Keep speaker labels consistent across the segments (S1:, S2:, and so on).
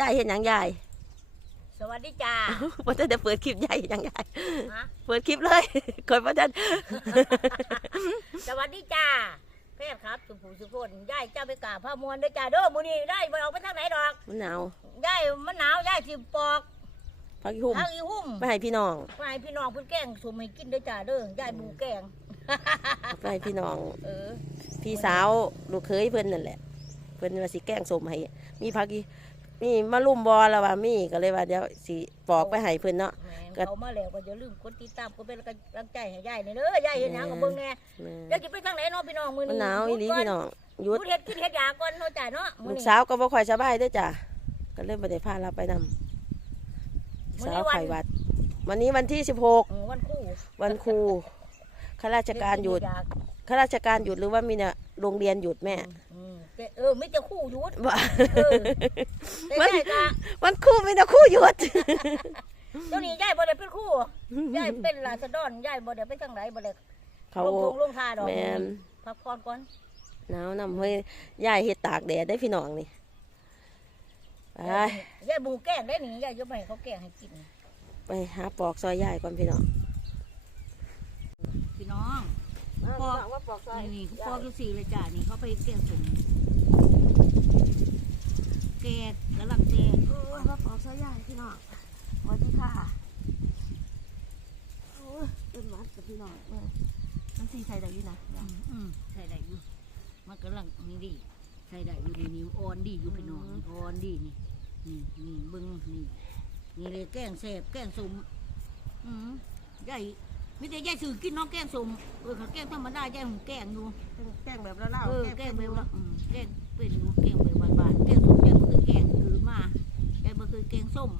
S1: ยายเห็นหยังยาย
S2: สวัสดีจ้า
S1: ว่าจะได้เปิดคลิปยายเห็นหยังยาย
S2: ฮะ
S1: เปิดคลิปเลยคอยพ่อจัน
S2: สวัสดีจ้าแพทย์ครับสุภูสุพลยายเจ้าไปกราบพระมวลด้วยจ้าเด้อมื้อนี้ได้บ่ออกไปทางไหนดอก
S1: มันหนาวยา
S2: ยมันหนาวยายสิปอก
S1: พักอีหุ่ม
S2: ทางอีหุ่ม
S1: ไปให้พี่น้อง
S2: ไปให้พี่น้องเพิ่นแกล้งสุ่มให้กินด้วยจ้าเด้อยายบูแกล้ง
S1: ไปให้พี่น้อง
S2: เออ
S1: พี่สาวลูกเคยเพิ่นนั่นแหละเพิ่นว่าสิแกล้งสมให้มีพักอี มีมาลุ่มบอแล้วว่ามีก็เลยว่าเดี๋ยวสิปอกไปให้เพิ่นเนาะ
S2: แหม่
S1: ก็
S2: เขามาแล้วก็อย่าลืมกดติดตามกดเป็นกำลังใจให้ยายนี่เด้อยายเห็นหยังก็เบิ่งแน่
S1: แม่
S2: เดี๋ยวสิไปทางไหนเนาะพี่น้องมื้อ
S1: มัน
S2: นี้
S1: หนาวอีหลีพี่น้องหยุด
S2: พูดเฮ็ดกินเฮ็ดยาก่อนเนาะจ้าเนาะมื้อ
S1: ลูก
S2: นี้
S1: สาวก็บ่ค่อยสบายเด้วยจ้ะก็เลยบ่ได้พาเราไปนำสาวไข้หวัด วันนี้วันที่
S2: เออวันคู่
S1: 16วันครูข้าราชการหยุด
S2: เฮ็กินเฮ็ยา
S1: ข้าราชการหยุดหรือว่ามีเนี่ยโรงเรียนหยุดแม่
S2: อืม แต่เออไม่จะคู่หยุด
S1: ว่า
S2: เออแต่ยายก็
S1: วันครูมีแต่ครูหยุด
S2: เจ้านี่ยายบ่ได้เป็นคู่ยายเป็นราษฎรยายบ่ได้ไปทางไหนบ่ได้
S1: เขา
S2: ลงทงลงทาดอก
S1: แม่น
S2: พักผ่อนก่อน
S1: หนาวนำเฮ้ยยายเฮ็ดตากแดดได้พี่น้องนี่ไป
S2: ยายบูแกล้งได้นี่ยายจะไปให้เขาแกล้งให้กิน
S1: ไปหาปอกซอยยายก่อนพี่น้อง
S2: พี่น้อง
S1: ปอกว่าปอกซอย
S2: นี่นี่เขาปอกอยู่สี่เลยจ้านี่เขาไปแกล้งผมแกกกำลังแกก
S1: เออว่าปอกซอยยายพี่น้องสวัสดีค่ะโอ้ยเป็นหวัดกับพี่น้องเออมันสีใส่ได้อยู่นะ
S2: อืมอืมใส่ได้อยู่มันกำลังนี่ดีใส่ได้อยู่นี่นี่อ่อนดีอยู่พี่น้องนี่อ่อนดีนี่นี่นี่เบิ้งนี่นี่เลยแกล้งแสบแกล้งสมอืมยาย มิแต่ยายสื่อกินน้องแกล้งสมเออเขาแกล้งธรรมดายายผมแกล้งอยู่
S1: แกงแบบเล่า
S2: เออ
S1: ๆ
S2: แกล้งแบบว่าอืมแกล้งเป็นอยู่แกล้งแบบบานๆแกล้งสมแกล้งบ่คือแกล้งคือมาแกล้งบ่คือแกล้งส้ม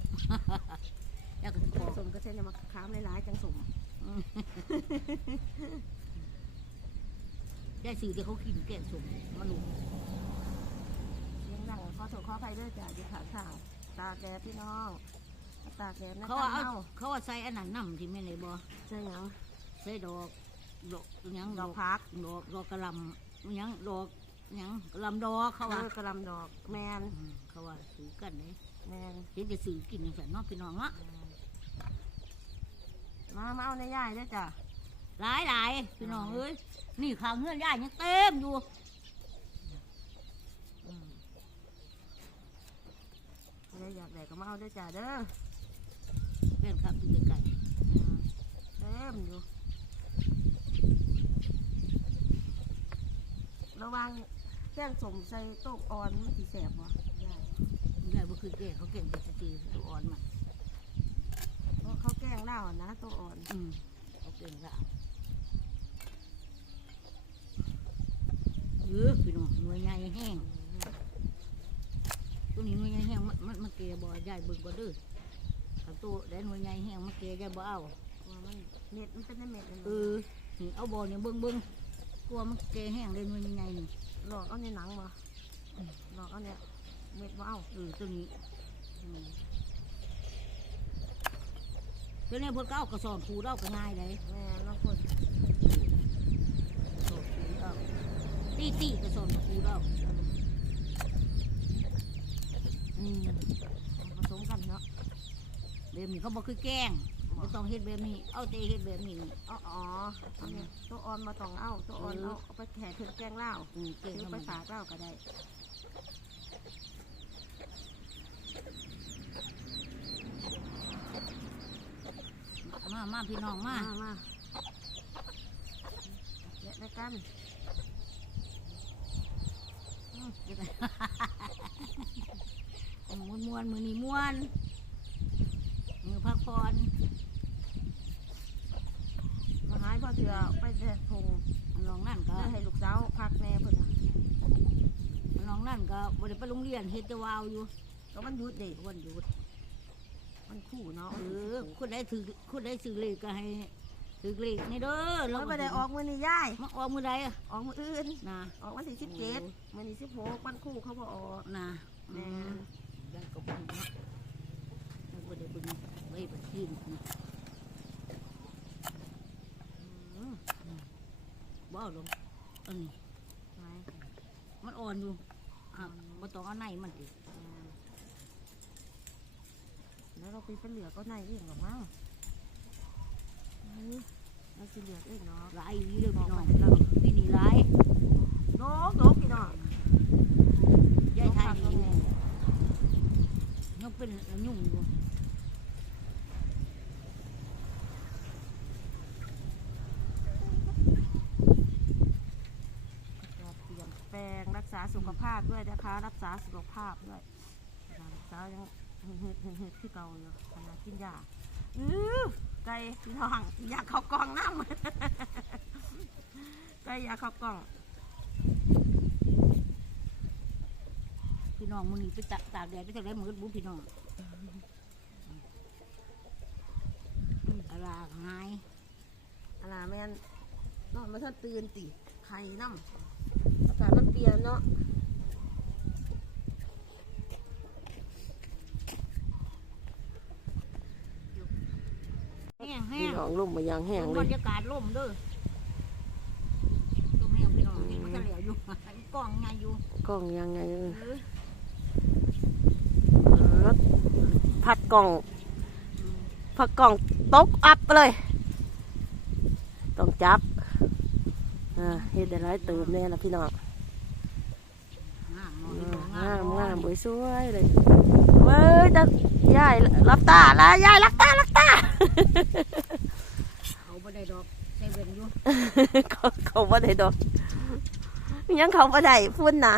S2: แล้วก็
S1: แก
S2: บ
S1: ง
S2: อก
S1: สมก็เช่นจะมาค้ามหลายๆจังสม
S2: ยายสื่อที่เขากินแกล้งสมมาลูก
S1: เลี้ยงหลังขอโทษขออภัยด้วยจ้ะอยู่ขาข่าวตากแดดพี่น้อง ตากแดดนะ
S2: เขาว่าเอา
S1: เน่า
S2: เขาว่าใส่อันนั้นน้ำที่แม่เลยบ่
S1: ใช่ยัง
S2: ใส่ดอกดอกหยัง
S1: ดอกพัก
S2: ดอกดอกกระหลำหยังดอกหยังกระหลำดอกเขา
S1: เอ
S2: ว่า
S1: อกระหลำดอกแมน
S2: อืมเขาว่าสื่อกันเลย
S1: แมน
S2: เห็นจะสื่อกินอย่างสันเนาะพี่น้องเนาะ
S1: มามาเอาในย่ายด้วยจ้ะ
S2: หลายหลายพี่น้องเอ้ยนี่ข้างเงื่อนย่ายยังเต็มอยู่
S1: อืมใครอยากแดกก็มาเอาด้วยจ้ะเด้อ
S2: เพื่อนครับอยู่ไกล
S1: อืมเต็มอยู่ระวังแกงสมใส่โต๊ะอ่อนมันสีแสบวะย่าย
S2: ๆย่ายบ่คือแก่เขาเก่งแต่จืดตัวอ่อนมา
S1: เพราะเขาแกงเล่าอะนะโต๊ะอ่อน
S2: อืมเขาเก่งละเออพี่น้องหน่วยใหญ่แห้งตัวนี้หน่วยใหญ่แห้งมันมันมันเกยบ่ย่ายเบิ่งบ่เด้อ ถ้าตัวได้หน่วยใหญ่แห้งมันเกยย่ายบ่เอา
S1: ว่ามันเม็ดมันเป็นเม็ดเลย
S2: เออนี่เอาบ่เนี่ยเบิ่งเบิ่งกลัวมันเกยแห้งเลยหน่วยใหญ่ๆนี่
S1: หลอกเอาในหนังมาหลอกเอาเนี่ยเม็ดว่าเอา
S2: เออตัวนี้อืมตัวนี้เพิ่นก็เอากระสอบผูดเอาก็ง่ายเลย
S1: แม่ลองคน
S2: กระสอบผูดเอาตีตีกระสอบผูดเอา
S1: อืมผสมกันเนาะ
S2: แบบนี้เขาบอกคือแกล้งไม่ต้องเฮ็ดแบบนี้ เอาแต่เฮ็ดแบบนี้
S1: อ๋ออ๋อเอาเนี่ยตัวอ่อนมาต้องเอาตัวอ่อนเอาเอาไปแผ่ถึงแกงเหล้า
S2: อืมเก่ง
S1: หรือ
S2: ทำ
S1: ไป
S2: ไม
S1: ฝากเหล้าก็ได้
S2: มามาพี่น้องมา
S1: มามาเละด้วยกัน
S2: อืมเฮ็ดอะไรมวนมวนๆมือนี้มวนมือพักผ่อน
S1: มาหายพ่อเถื่อไปแต่ทง
S2: น้องนั่นก็
S1: เพื่อให้ลูกสาวพักแม่เพิ่นน่ะ
S2: น้องนั่น ก็บ่ได้ไปโรงเรียนเฮ็ดแต่วาวอยู่
S1: ก็มันหยุดเด็ก
S2: วันหยุด
S1: มันคู่เนาะ
S2: เออคนได้ถือคนได้ซื้อเลขก็ให้ถือเลขนี่เด้อ
S1: เราไม่ได้ออกมือนี่ย่าย
S2: มาออกมือใดอะ
S1: ออกมืออื่น
S2: นะ
S1: ออกวันที่สิบเจ็ดมือนี่สิบหกวันคู่เขาบอกออก
S2: นะ
S1: แม่
S2: อืมยังก็บ่เนาะยังบ่ได้เบิ่งไว้บัดทีนนะอืมบ่เอาลงอันนี้
S1: ไหน
S2: มันอ่อนอยู่ อะบ่ต้องเอาในมันดิ
S1: แล้วเราไปเป็นเหลือก็ในเองหรอกมั้งอืมเราสิเหลือเองเนาะ
S2: หลายอีเด้อพี่น้องเราปีนี้หลาย
S1: นกนกพี่น้อง
S2: ยายไทย
S1: นก
S2: นี่
S1: พัก
S2: ยังเป็นยุ่งอยู่
S1: ก็เปลี่ยนแปลงรักษาสุขภาพด้วยนะคะ รักษาสุขภาพด้วยรักษายังหืดหืดหืดที่เก่าอยู่ขนาดกินยาอื้อไก่พี่น้องอยากเข้ากล่องน้ำไก่อยากเข้ากล่อง
S2: พี่น้องมื้อนี้ไปตากตากแดดไปจังได๋มื้อบุพี่น้องอะลาหาย
S1: อันน่ะแม่นนอนมาทันตื่นติไข่น้ำากาศมันเปลี่ยนเนาะ
S2: แห้งแห้
S1: พี่
S2: ง
S1: น้องลุ่มมายังแห้งเล
S2: บร
S1: ย
S2: รยากาศล่มเด้อล่มแห้งพี่น้องเห็นมันจะเหลียวอยู่กล้องใหญ่อยู่
S1: กล่องยังไงเออ
S2: เออ
S1: พัดกล่องพัดกล่องตกอัพไปเลย ต้องจับอ่าเฮ็ดได้หลายเติมแน่ละพี่น้อง
S2: งามเนาะพี่น้อง
S1: งาม
S2: เนะ
S1: งาม สวยๆเลยเว้ยจะยายรับตาละยายรับตารับตา
S2: เขาบ่ได้ดอกใส่เวนอยู่
S1: เขาเขาบ่ได้ดอกยังเขาบ่ได้พุ่นนะ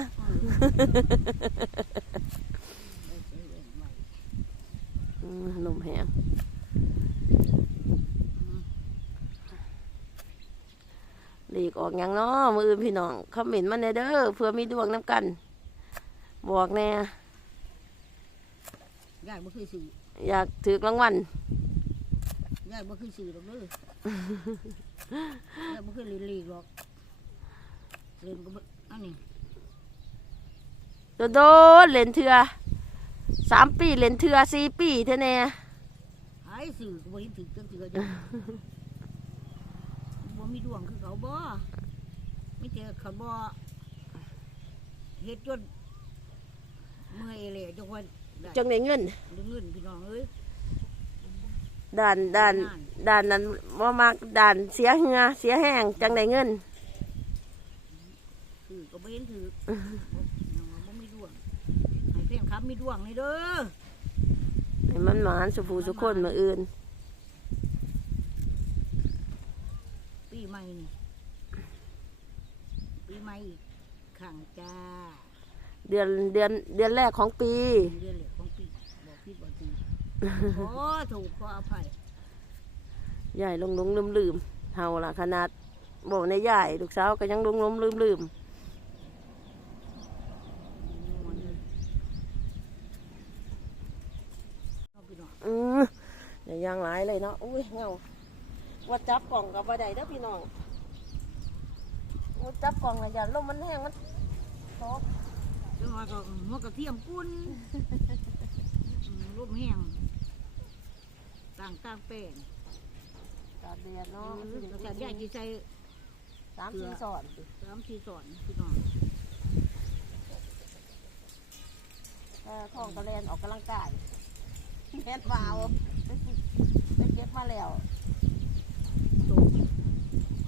S1: อืมลมแหงหลีกออกหยังเนาะมืออื่นพี่น้องคอมเมนต์มาแน่เด้อเพื่อมีดวงน้ำกัน บอกแน่
S2: ยายบ่คือสื่อ
S1: อยากถือรางวัล
S2: ยายบ่คือสื่อหรอกเด้อยายบ่คือลีลีหรอกเล่นก็บ่อันนี้
S1: โดนโดนเล่นเถื่อสามปีเล่นเถื่อสี่ปีเท่าแน่
S2: หายสื่อก็บ่เห็นถึกจังซี่ก็จ้ะบ่มีดวงคือเขาบ่มีแต่เขาบ่เฮ็ดจน เมื่อยเลยจังว่าได้
S1: จังได้เงิน
S2: ได้เงินพี่น้องเอ้ย
S1: ด่านด่านด่านนั้นว่ามากด่านเสียเหงือเสียแห้งจังได้เงิน
S2: ถือก็บ่เห็นถือยังว่าบ่มีดวงให้เพียงครับมีดวงนี่เด้อ
S1: ให้มันหมานสุภูสุคนมืออื่น
S2: ปีใหม่นี่ปีใหม่อีกครั้งจ้า
S1: เดือนเดือนเดือนแรกของปี
S2: เดือนเหลือของปีบอกพี่บอกจริงโอ้ถูกขออภัย
S1: ใหญ่ลงลงลืมลืมเฮาล่ะขนาดบอกในใหญ่ลูกสาวก็ยังลงลงลืมลืม
S2: เอาพี่น้อง
S1: อืออย่าย่างหลายเลยเนาะอุ้ยเงาว่าจับกล่องกับว่าใดเด้อพี่น้องว่าจับกล่องเลยอย่าลมมันแห้งมันตก
S2: จังหวะก็หัวกระเทียมกุ้นอืมรูปแห้งต่างต่างแป้ง
S1: ตากแดดเนาะ
S2: แล้วก็ยายจีใส่
S1: สามสี่สอนสิ
S2: สามสี่สอนพี่น้อง
S1: เออท้องกระเลนออกกำลังกายแม่นวาวไปเก็บมาแล้ว
S2: โตก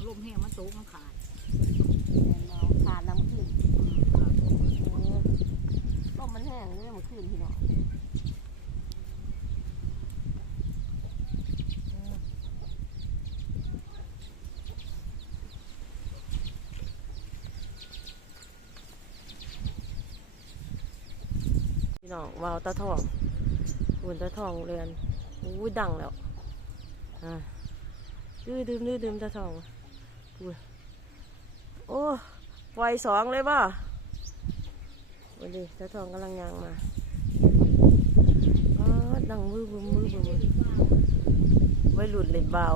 S2: รูปแห้งมันโตกมันขาด
S1: แม่นวาวขาดน้ำขึ้น
S2: อืมขาด
S1: ลมมันแห้งเลยมันขึ้นพี่น้องพี่ น้องวาวตาทองบุญตาทองเรือนอุ้ดังแล้วอ่าดื้อดื่มดื้อดื่มตาทองอุ้ยโอ้ปล่อยสองเลยป่ะวันนี้ตาทองกำลังยางมาอ๋อดังมือบึมมือบึมไว้หลุดเล็ดเบา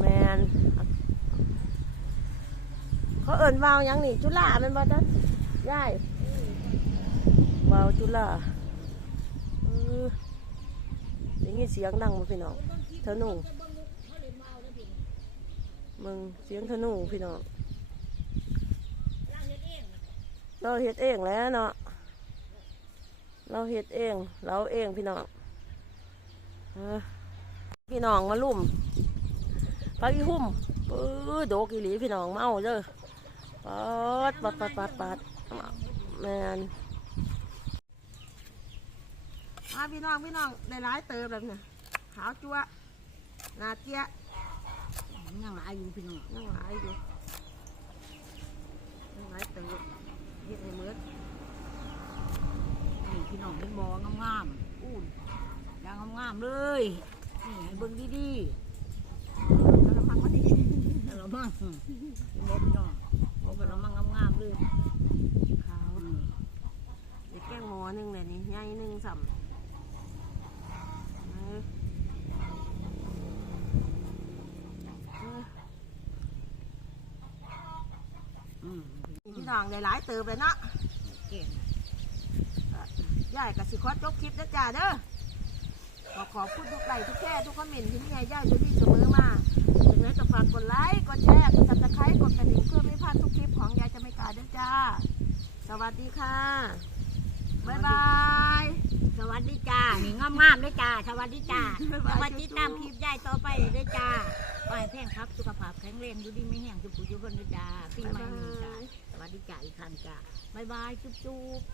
S1: แมนเขาเอิ่นเบาหยังนี่จุฬาแมันบ่จ้ะยาย เบาจุฬาเออได้ยินเสียงดังมาพี่น้องธนูมึงเสียงธนูพี่น้องเราเฮ็ดเองแล้วเนาะเราเฮ็ดเอง เราเองพี่น้องพี่น้องมาลุ่มพักอีหุ่มปื้อโดกีหลีพี่น้องเอาเด้อปัดปัดปัดปัดปัดแมน มาพี่น้องพี่น้องได้ร้ายเติมแบบนี้ขาวจั๊วะหนาเจี๊ยะ
S2: ยังหลายอยู่พี่น้อง
S1: นั่งหลายอยู่นั่งหลายเติมเฮ็ดให้มืด
S2: นี่พี่น้องเป็นบองามๆอู้นยางงามๆเลยนี่ให้เบิ่งดีๆ
S1: แล้วมันก็ดี
S2: กระมังเป็นบ่พี่น้องบ่กระมังงามๆเลย
S1: ขาว
S2: อืม
S1: เด็กแกงหมอหนึ่งเลยนี่ใหญ่หนึ่งสัมเออเออ
S2: อืม
S1: พี่น้องได้หลายเติบเลยเนาะ
S2: เก่ง
S1: ยายกับสิคอจบคลิปนะจ้าเด้อขอขอบคุณทุกไลค์ทุกแค่ทุกคอมเมนต์ที่มีให้ย่ายจนที่เสมอมาถึงแม้จะฝากกดไลค์กดแชร์กดซับสไครต์กดกระดิ่งเพื่อไม่พลาดทุกคลิปของยายจะไม่กาเด้อจ้า สวัสดีค่ะบ๊ายบาย
S2: สวัสดีจ้านี่งามๆเลยจ้า สวัสดีจ้าสวัสดีตามคลิปยายต่อไปเลยด้อจ้าไปแพ่งครับสุขภาพแข็งแรงอยู่ดีไม่แห้งสุขุยุคนด้อจ้าปีใหม่นี้จ้า วัสดีจ้าอีกครั้งจ้าบ๊ายบายจุ๊บๆ